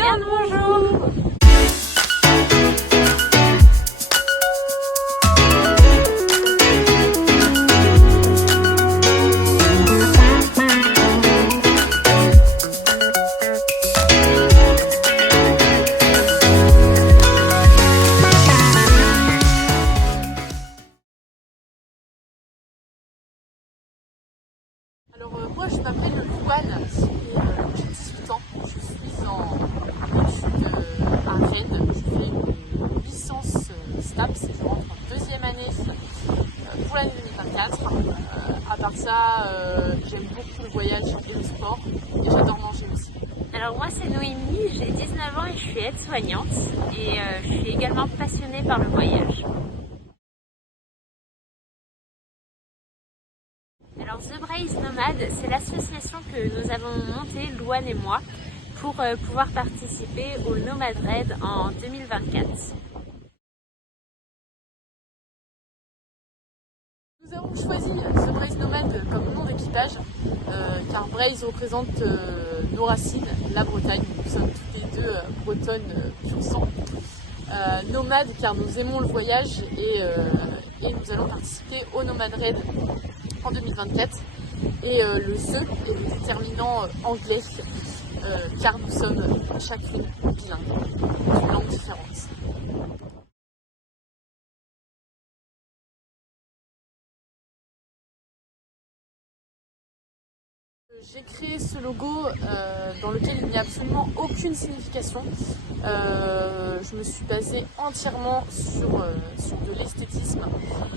Bien le bonjour. Alors moi je m'appelle Louane, j'ai 18 ans, je suis en études à Rennes, je fais une licence STAPS et je rentre en deuxième année pour l'année 2024. À part ça, j'aime beaucoup le voyage et le sport et j'adore manger aussi. Alors moi c'est Noémie, j'ai 19 ans et je suis aide-soignante et je suis également passionnée par le voyage. Alors The Brace Nomade, c'est l'association que nous avons montée, Louane et moi, pour pouvoir participer au Nomad Raid en 2024. Nous avons choisi The Brace Nomade comme nom d'équipage car Brace représente nos racines, la Bretagne. Nous sommes toutes les deux bretonnes pur sang. Nomade car nous aimons le voyage et nous allons participer au Nomad Raid en 2024. Et le THE est le déterminant anglais car nous sommes chacune bilingues, d'une langue différente. J'ai créé ce logo dans lequel il n'y a absolument aucune signification. Je me suis basée entièrement sur de l'esthétisme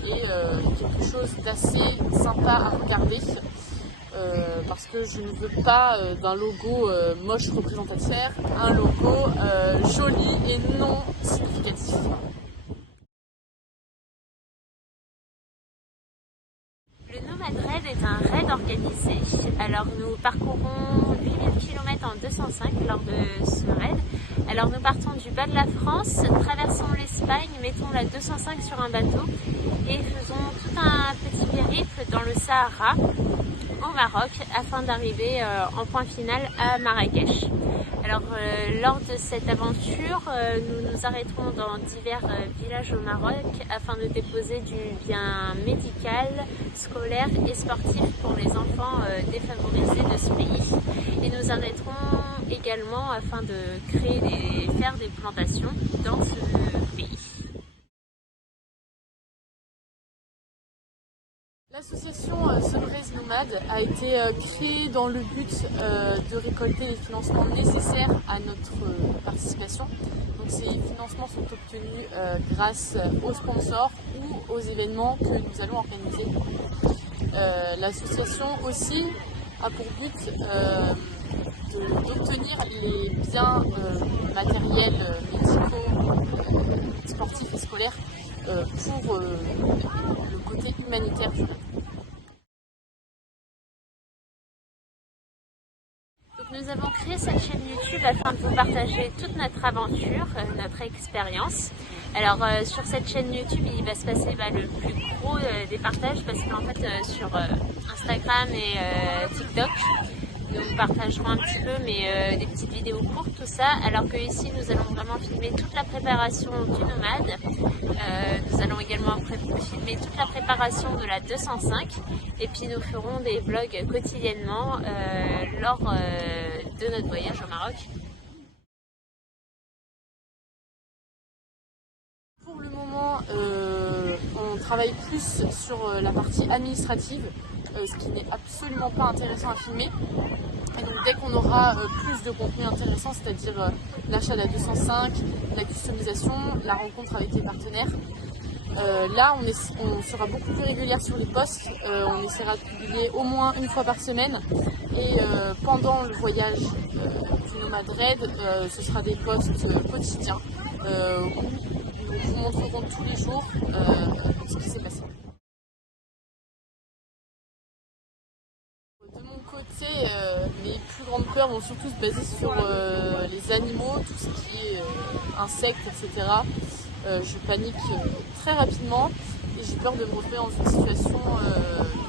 et quelque chose d'assez sympa à regarder parce que je ne veux pas d'un logo moche représentateur, un logo joli et non significatif. Le Nomad Raid est un raid organisé. Alors nous parcourons 8000 km en 205 lors de ce raid. Alors nous partons du bas de la France, traversons l'Espagne, mettons la 205 sur un bateau et faisons tout un petit périple dans le Sahara au Maroc afin d'arriver en point final à Marrakech. Alors lors de cette aventure, nous nous arrêterons dans divers villages au Maroc afin de déposer du bien médical, scolaire et sportif pour les enfants défavorisés de ce pays. Et nous arrêterons également afin de faire des plantations dans ce pays. L'association The Brace Nomade a été créée dans le but de récolter les financements nécessaires à notre participation. Donc ces financements sont obtenus grâce aux sponsors ou aux événements que nous allons organiser. L'association aussi a pour but d'obtenir les biens matériels, médicaux, sportifs et scolaires pour le côté humanitaire du raid. Nous avons créé cette chaîne YouTube afin de vous partager toute notre aventure, notre expérience. Alors sur cette chaîne YouTube, il va se passer le plus gros des partages parce qu'en fait sur Instagram et TikTok, nous partagerons un petit peu mais des petites vidéos courtes, tout ça, alors que ici nous allons vraiment filmer toute la préparation du nomade. Nous allons également filmer toute la préparation de la 205 et puis nous ferons des vlogs quotidiennement lors de notre voyage au Maroc. Pour le moment, on travaille plus sur la partie administrative, ce qui n'est absolument pas intéressant à filmer. Et donc dès qu'on aura plus de contenu intéressant, c'est-à-dire l'achat de la 205, la customisation, la rencontre avec les partenaires, là on sera beaucoup plus régulière sur les posts, on essaiera de publier au moins une fois par semaine et pendant le voyage du Nomad Raid, ce sera des posts quotidiens où nous vous montrerons tous les jours ce qui s'est passé. De mon côté, mes plus grandes peurs vont surtout se baser sur les animaux, tout ce qui est insectes, etc. Je panique très rapidement et j'ai peur de me retrouver dans une situation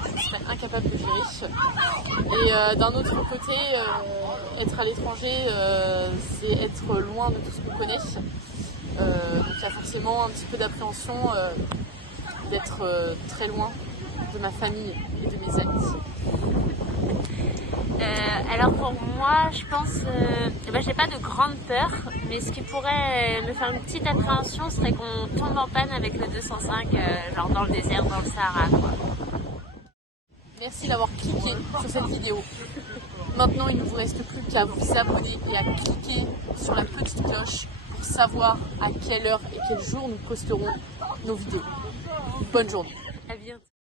que je serais incapable de gérer. Et d'un autre côté, être à l'étranger, c'est être loin de tout ce qu'on connaît. Donc il y a forcément un petit peu d'appréhension d'être très loin de ma famille et de mes amis. Alors pour moi, je pense, j'ai pas de grande peur, mais ce qui pourrait me faire une petite appréhension serait qu'on tombe en panne avec le 205, genre dans le désert, dans le Sahara, quoi. Merci d'avoir cliqué sur cette vidéo. Maintenant, il ne vous reste plus qu'à vous abonner et à cliquer sur la petite cloche pour savoir à quelle heure et quel jour nous posterons nos vidéos. Bonne journée. À bientôt.